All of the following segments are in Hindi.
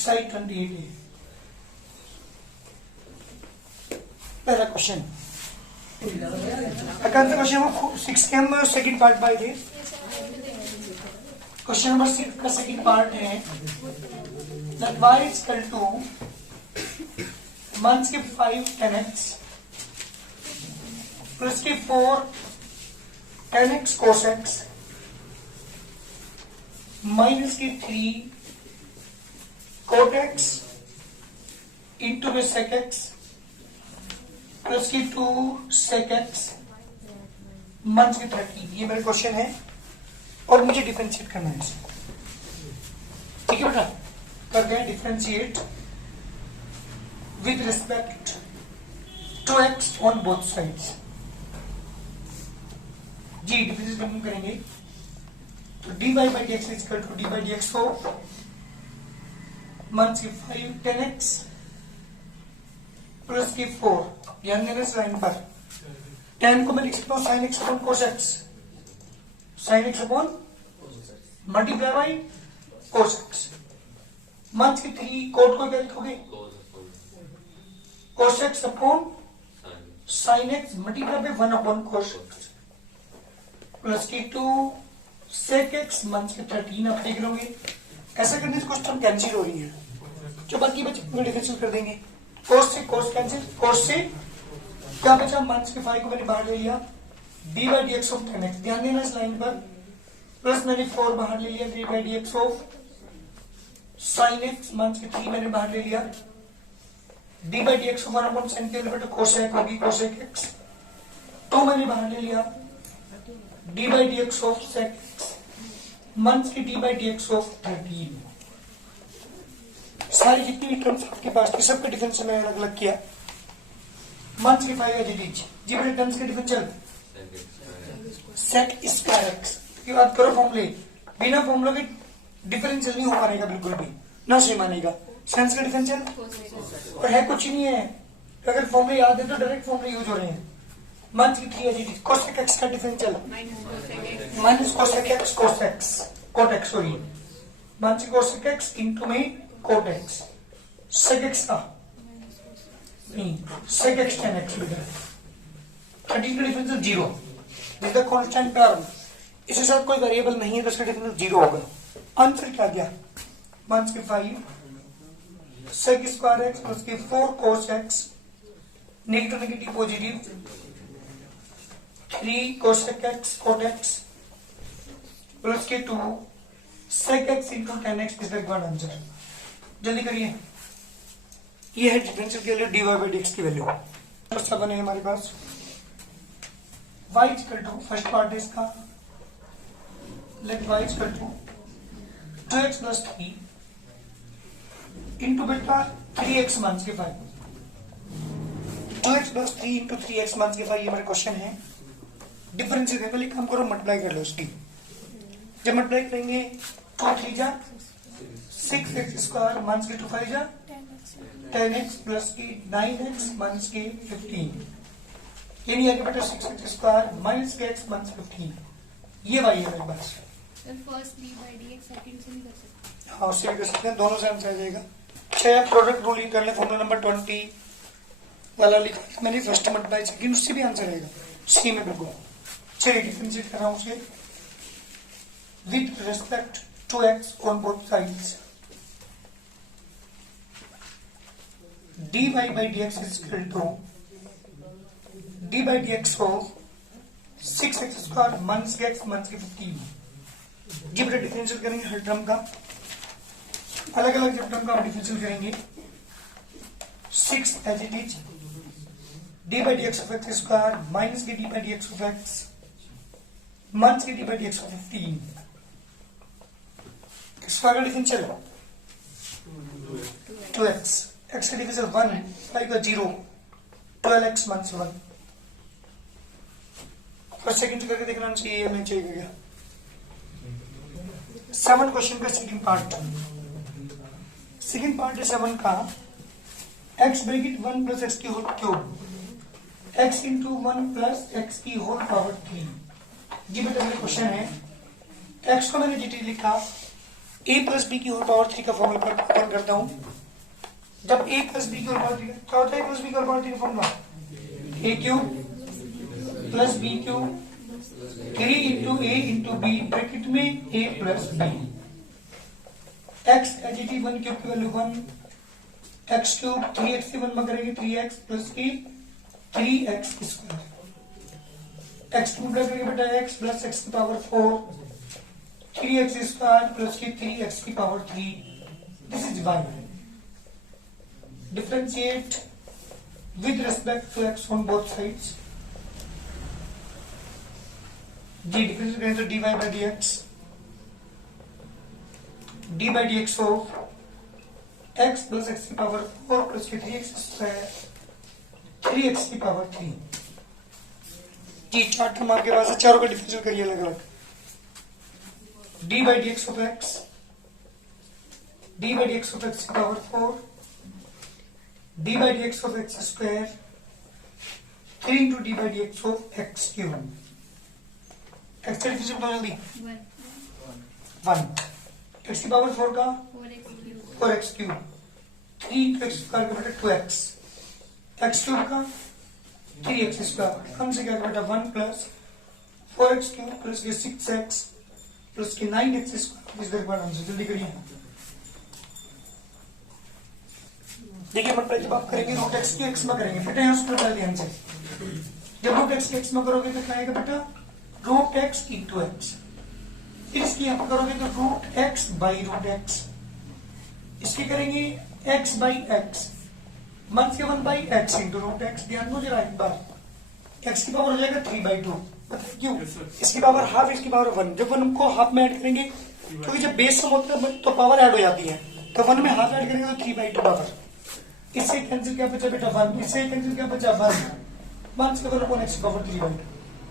एक्सरसाइज 28 है। पहला क्वेश्चन क्वेश्चन 6 के हम सेकंड पार्ट बाय थे। क्वेश्चन नंबर 6 का सेकंड पार्ट है that y is equal to मान के 5 10x प्लस के 4 10x cos x माइनस के 3 cot x इंटू में sec x प्लस की 2 sec x माइनस की 30। ये मेरा क्वेश्चन है और मुझे डिफरेंशिएट करना है इसे। ठीक है बेटा, कर गए differentiate with respect to x on both sides. जी डिफरेंशिएट हम करेंगे तो dy by dx is equal to dy by dx of minus की 5 10x प्लस की 4। ध्यान देना इस लाइन पर, tan को मैं लिख सकता हूँ sin x upon cos x, sin x upon multiply by cos x। Month की 3 कोट को क्या लिखोगे cos x upon sin x multiply by 1 upon cos x plus की 2 sec x मंथ की 13 आप देख लोगे। ऐसा करने से कुछ टर्म कैंसिल हो रही है, जो बाकी बच्चे डिफरेंशिएट कर देंगे। cos से cos कैंसिल, cos से क्या बचा मंथ के 5 को मैंने बाहर ले लिया b by dx of 10x। ध्यान देना इस लाइन पर, प्लस मैंने 4 बाहर ले लिया 3 by dx of sin x month के 3 मैंने बाहर ले लिया d by dx of 1 upon sin के एलिमेंट cosec होगी cosec x। 2 मैंने बाहर ले लिया d by dx of sec x month की d by dx ऑफ 13। सारी जितनी भी टर्म्स आपके पास थी सबका डिफरेंस मैंने अलग अलग किया। मंथ की 5 एडिट जी बड़े टर्म्स के डिफरेंशियल sec स्क्वायर x की बात करो फॉर्मूले, बिना फॉर्मूले के डिफरेंशियल नहीं हो पाएगा बिल्कुल भी, ना सही मानेगा। सेंस का डिफरेंशियल और है कुछ ही नहीं है, अगर फॉर्मूले याद है तो डायरेक्ट फॉर्मूले यूज हो रहे हैं। मंथ की 3 एडिट cosec x का differential minus cosec x cos x cot x sorry month की cosec x इनटू में cot x sec x का नहीं sec x tan x बेटा 13 का differential 0 this the constant term, इसके साथ कोई वेरिएबल नहीं है तो इसका डिफरेंशियल 0 होगा। आंसर क्या गया मंथ की 5 sec स्क्वायर x प्लस की 4 cos x negative negative positive 3 cosec x cot x plus के 2 sec x into tan x is the required answer. जल्दी करिए, ये है डिफरेंशियल की वैल्यू dy by dx की वैल्यू। नंबर 7 है हमारे पास y equal to first part है इसका let y equal to 2x plus 3 into बेटा 3x माइनस के 5। 2x plus 3 into 3x minus के 5 ये हमारा क्वेश्चन है। डिफरेंशिएट है, पहले काम करो मल्टीप्लाई कर लो इसकी। जब मल्टीप्लाई करेंगे 2 3 जा 6x स्क्वायर माइनस के 2 5 जा 10x प्लस की 9x माइनस के 15। ये नहीं आगे बेटा 6x square minus k x minus 15। ये वाई है मेरे पास। First d by dx second से नहीं कर सकते। हाँ उससे भी कर सकते हैं, दोनों से आंसर आ जाएगा। चाहे प्रोडक्ट रूलिंग कर ले, फॉर्मूला नंबर 20 वाला लिखा मैंने फर्स्ट मल्टीप्लाई सेकंड, उससे भी आंसर आएगा सी में बिल्कुल। चलिए डिफरेंशिएट कर रहा हूँ उसे with respect to x on both sides. dy by dx is equal to d by dx of 6x square minus k x minus के 15। जब डिफरेंशियल करेंगे हर टर्म का अलग अलग, जब टर्म का हम डिफरेंशियल करेंगे 6 as it is d by dx of x square minus के d by dx of x minus के d by dx of 15। Square का डिफरेंशियल 2x, x का डिफरेंशियल 1, 5 का 0, 12x माइनस 1। फर्स्ट सेकंड करके देखना चाहिए, मैं चाहिए क्या 7 क्वेश्चन का सेकंड पार्ट। सेकंड पार्ट है 7 का x ब्रैकेट 1 प्लस x की whole cube x into 1 plus x की होल पावर 3। ये बेटा मेरा क्वेश्चन है। x को मैंने डिटेल लिखा a प्लस बी की होल पावर 3 का फॉर्मूला पर ओपन करता हूं। जब a प्लस बी की होल पावर 3 क्या होता है? a प्लस बी की होल पावर 3 का formula a cube plus B cube 3 into A into B bracket में a plus B. x as it is 1 cube की वैल्यू 1, x क्यूब 3x से 1 में करेंगे 3x plus a 3x square. x cube करेंगे बेटा x प्लस x की पावर 4 3x स्क्वायर प्लस की 3x की power 3। This is y। Differentiate with respect to x on both sides. जी डिफरेंशिएट करें तो dy by dx d by dx of x plus x की पावर 4 प्लस की 3x स्क्वायर 3x की पावर 3। जी चार टर्म आपके पास है, चारों का डिफरेंशियल करिए अलग अलग। d by dx of x d by dx of x की power 4 d by dx of x square 3 into d by dx of x cube. x का डिफरेंशियल बताओ जल्दी। 1 x की पावर 4 का 4x cube 3 into x square का बेटा 2x x क्यूब का 3x स्क्वायर हम से क्या बेटा 1 plus 4x cube plus 6x plus की 9x स्क्वायर। इस बार आंसर जल्दी करिए। देखिए मतलब जब आप करेंगे रूट एक्स की एक्स में करेंगे बेटा यहाँ उसको डाल ध्यान से। जब रूट एक्स की एक्स में करोगे तो क्या आएगा बेटा रूट एक्स इंटू एक्स। फिर इसकी यहाँ पर करोगे तो root X by root X. इसकी करेंगे एक्स बाई एक्स मन से 1 by X into root X. ध्यान दो जरा एक बार। एक्स की पावर हो जाएगा 3/2 क्यों? इसकी पावर हाफ इसकी पावर 1। जब 1 को हाफ में ऐड करेंगे क्योंकि जब बेस सम होता है तो पावर ऐड हो जाती है तो 1 में हाफ ऐड करेंगे तो 3/2 पावर। इससे कैंसिल क्या बचा बेटा 1। इससे कैंसिल क्या बचा 1 1 से 1 एक्स की पावर 3/2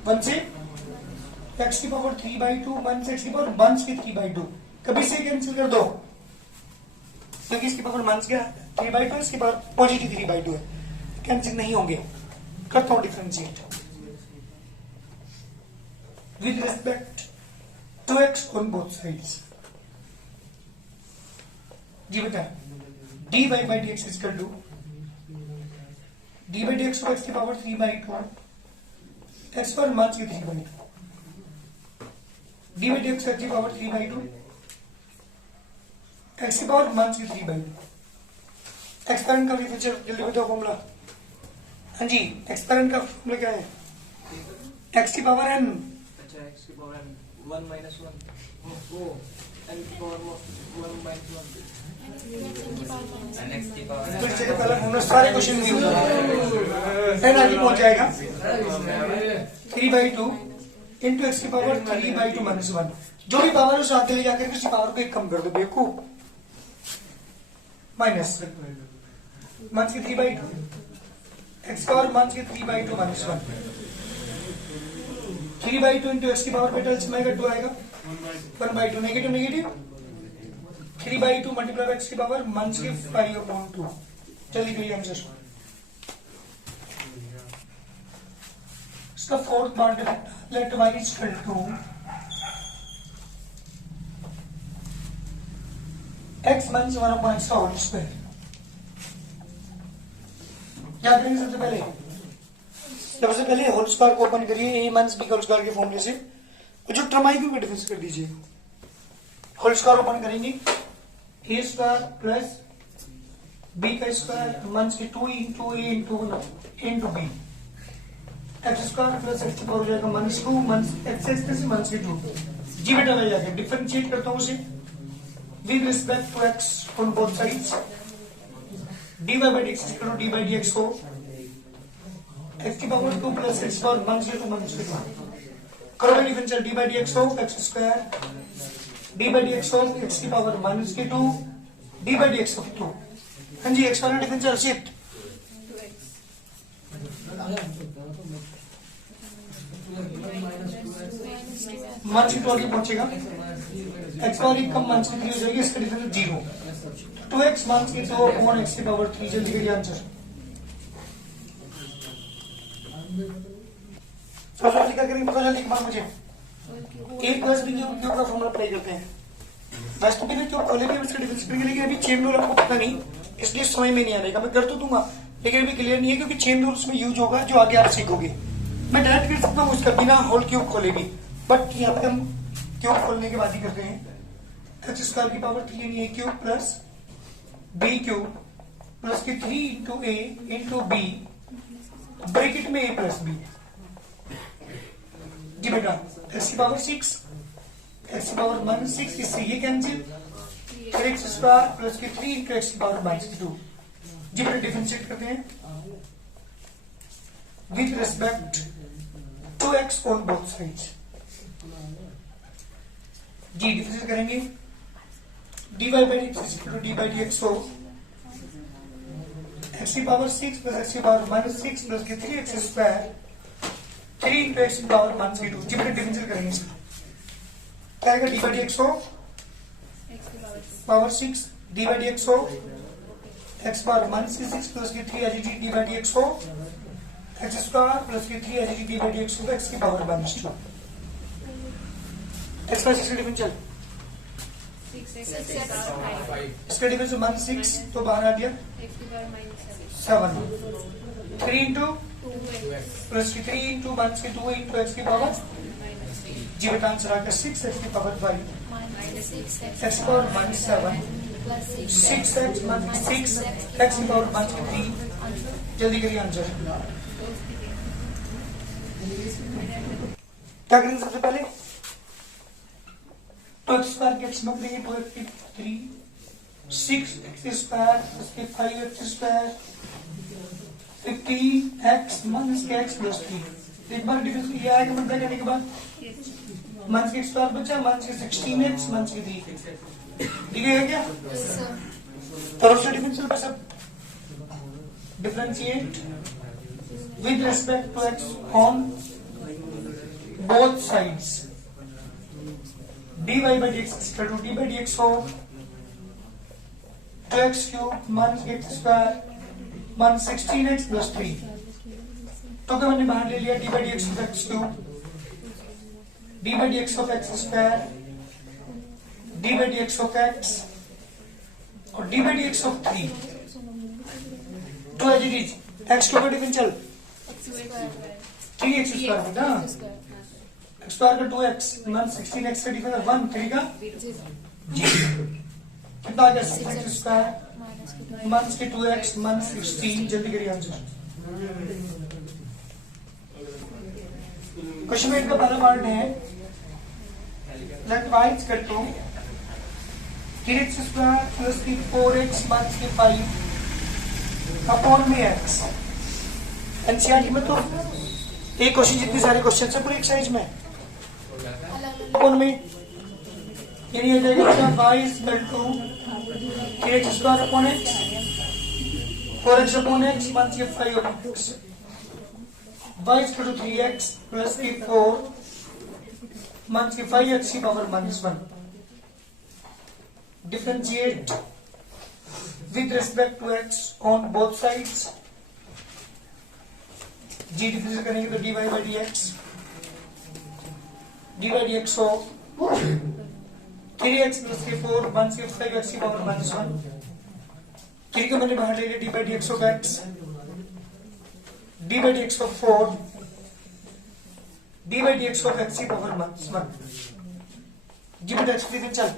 1 से एक्स की पावर 3/2 1 से एक्स की पावर 1 की 3/2। कभी से कैंसिल कर दो क्योंकि इसकी पावर 1 क्या 3/2 इसकी पावर पॉजिटिव 3/2 है, कैंसिल नहीं होंगे। करता हूं differentiate with respect to x on both sides. जी बेटा dy by dx is equal to d by dx of x की पावर 3/2 x पर मान की 3/2 d by dx x की पावर 3/2 x की पावर मान की 3/2। एक्सपेरेंट का डिफरेंशियल जल्दी बताओ फॉर्मूला। हाँ जी एक्सपेरेंट का फॉर्मूला क्या है? x की पावर n अच्छा x की पावर 1 minus 1 ओ n की पावर 1 minus 1 n x की पावर तो इससे पहले हमने सारे क्वेश्चन नहीं होगा n आगे पहुंच जाएगा 3/2 इंटू एक्स की पावर 3/2 माइनस 1। जो भी पावर उसे आगे ले जाकर उसी पावर को एक कम कर दो बेवकूफ। माइनस माइनस की 3/2 एक्स पावर माइनस की 3/2 माइनस 1 3/2 इंटू एक्स की पावर बेटा इसमें आएगा 2 आएगा 1/2 नेगेटिव नेगेटिव 3/2 मल्टीप्लाई एक्स की पावर माइनस की 5/2। चलिए करिए आंसर। इसका fourth part let y is equal to x minus 1/x का होल स्क्वायर। क्या करेंगे सबसे पहले होल स्क्वायर को ओपन करिए a माइनस b का होल स्क्वायर के फॉर्मूले से जो टर्म आएगी वो डिफरेंस कर दीजिए। होल स्क्वायर ओपन करेंगे a स्क्वायर प्लस b का स्क्वायर माइनस की 2 into a into b x square plus x की पावर हो जाएगा -2 एक्स से -2। जी बेटा ले जाके डिफरेंशिएट करता हूं उसे with respect to X on both sides. dy by dx is equal to d by dx को x की पावर 2 प्लस x पावर -2 करो डिफरेंशियल d by dx हो x square d by dx हो x की power -2 d by dx of 2। हाँ जी x वाला डिफरेंशियल शिफ्ट माइनस की 2 आगे पहुंचेगा x पावर 1 कम माइनस की 3 हो जाएगी इसका डिफरेंस 0 2x माइनस की 2 अपॉन x की पावर 3। जल्दी करिए आंसर। सबसे क्या करेंगे पता जल्दी एक बार मुझे a प्लस b क्यूब का फॉर्मूला अप्लाई करते हैं। वैसे तो मैंने क्यों खोले भी इसका डिफरेंस करेंगे, लेकिन अभी चेन रूल आपको पता नहीं, इसलिए समझ में नहीं आएगा। मैं कर तो दूंगा लेकिन अभी क्लियर नहीं है, क्योंकि चेन रूल्स में यूज होगा जो आगे आप सीखोगे। मैं डायरेक्ट कर सकता हूँ उसका बिना होल क्यूब खोले भी, बट यहाँ पे हम क्यूब खोलने की बात ही करते हैं। एक्स स्क्वायर की पावर 3 यानी a cube plus b cube plus की 3 into a into b bracket में a प्लस b। जी बेटा एक्स की पावर 6, एक्स की पावर माइनस 6, इससे ये कैंसिल, फिर एक्स स्क्वायर प्लस की 3 इंटू एक्स की पावर माइनस 2। जी बेटा डिफरेंशिएट करते हैं with respect to X on both sides. जी डिफरेंशिएट करेंगे dy by dx is equal to d by dx, so x की पावर 6 प्लस x की पावर माइनस 6 प्लस के 3x स्क्वायर 3 इंटू एक्स की पावर माइनस 2। जी बेटा डिफरेंशिएट करेंगे इसका, क्या आएगा dy by dx हो पावर 6 dy by dx हो x पावर माइनस 6 प्लस के 3 आ जाएगी dy by dx हो x स्क्वायर प्लस के 3 आ जाएगी dy by dx हो x की पावर माइनस 2। x का 6 डिफरेंशियल, इसका डिफरेंस माइनस 6 तो बाहर आ गया 7, 3 इंटू प्लस की 3 इंटू माइनस की 2 इंटू एक्स की पावर। जी बेटा आंसर आ गया 6 एक्स की पावर 5 एक्स की power minus 7 6 x minus 6 x की पावर माइनस 3। जल्दी करिए आंसर, क्या करेंगे सबसे पहले तो एक्स स्क्वायर के एक्स में देंगे 2x 3 6 एक्स स्क्वायर प्लस के 5 एक्स स्क्वायर 15 एक्स माइनस के एक्स प्लस 3। एक बार डिफरेंस किया है कि मल्टीप्लाई करने के बाद माइनस के स्क्वायर बचा माइनस के 16 एक्स माइनस के 3 ठीक है क्या? तरफ से डिफरेंशियल पे सब differentiate with respect to X on both sides. dy by dx is equal to d by dx of 2x cube minus x square minus 16x plus 3। तो क्या मैंने बाहर ले लिया d by dx of x cube, d by dx of x square, d by dx of x और d by dx of 3। तो as it is x cube का डिफरेंशियल 3x स्क्वायर है ना, x स्क्वायर का 2x माइनस 16x का डिफरेंस 1 3 का जी कितना आ गया 6x स्क्वायर माइनस के 2x माइनस 16। जल्दी करिए आंसर। क्वेश्चन में का पहला पार्ट है लेट वाइज करता हूं 3x स्क्वायर प्लस की 4x माइनस के 5 अपॉन में x। एनसीईआरटी में तो एक क्वेश्चन जितने सारे क्वेश्चन है पूरे एक्सरसाइज में कौन में यानी आ जाएगा y is equal to 3x square upon x 4x upon x minus के 5 upon x y is equal to 3x plus के 4 माइनस के 5x की power minus 1। Differentiate with respect to x on both sides. जी डिफरेंशिएट करेंगे तो dy by dx dy dx हो 3x प्लस के 4 माइनस के 5x की पावर माइनस 1। ठीक है मैंने बाहर ले लिया dy by dx of x dy by dx of 4 dy by dx of x की पावर माइनस 1। जी बेटा x डिफरेंशियल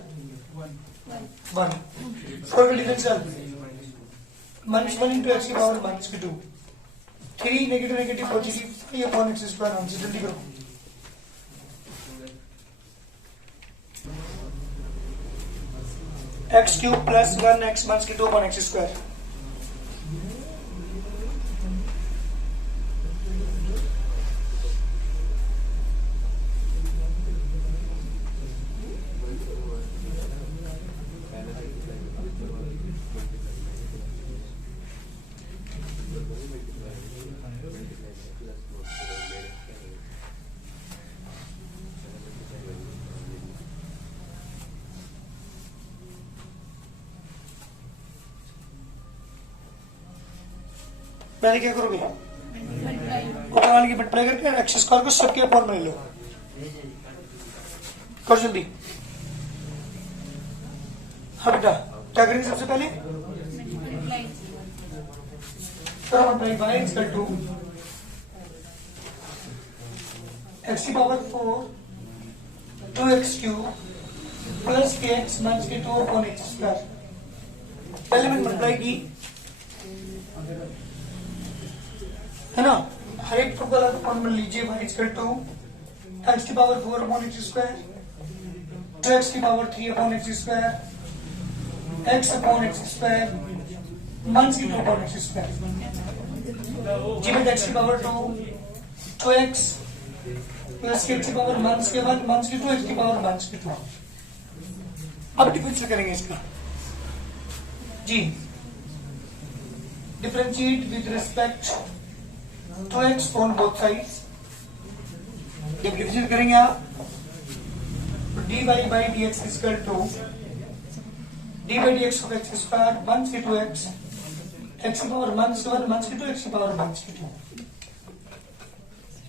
1 4 का डिफरेंशियल माइनस 1 इंटू x की power minus 2 3 negative negative positive ये अपॉन x स्क्वायर आंसर। जल्दी करो x cube plus 1x minus के 2 अपॉन x स्क्वायर। पहले क्या करोगे ऊपर वाले की मल्टीप्लाई करके एक्स स्क्वायर को सबके फॉर्म में ले लो। कर जल्दी हाँ बेटा क्या करेंगे सबसे पहले multiply multiply by equal to x की पावर 4 2x क्यूब प्लस के एक्स माइनस के 2 अपॉन एक्स स्क्वायर। पहले मैंने मल्टीप्लाई की है ना, हर एक टुकड़ा फॉर्मूला लीजिए y इक्वल टू x की power 4 upon x square 2x की power 3 upon x square x upon x square minus की 2 अपॉन एक्स स्क्वायर। जी में x की पावर 2 2x प्लस के x की पावर माइनस के 1 माइनस के 2 x की पावर माइनस के 2। अब डिफरेंशियल करेंगे इसका जी, differentiate with respect to x on both sides. जब डिफरेंशिएट करेंगे आप dy by dx is equal to d by dx of x square minus के 2x x की पावर माइनस के 1 माइनस के 2 x की पावर माइनस के 2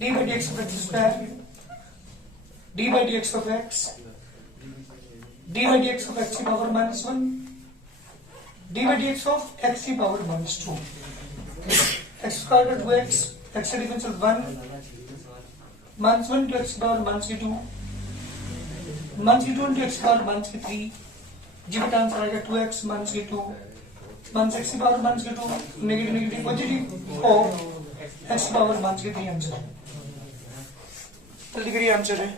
d by dx of x square d by dx of x d by dx of x की power minus 1 d by dx of x की पावर माइनस 2 x square का 2x x का डिफरेंशियल 1 माइनस 1 to x की पावर माइनस के 2 माइनस के 2 into x की पावर माइनस के 3। जी बेटा आंसर आएगा 2x माइनस के 2 माइनस x की पावर माइनस के 2 नेगेटिव नेगेटिव पॉजिटिव और x की पावर माइनस के 3 आंसर है। जल्दी करिए आंसर है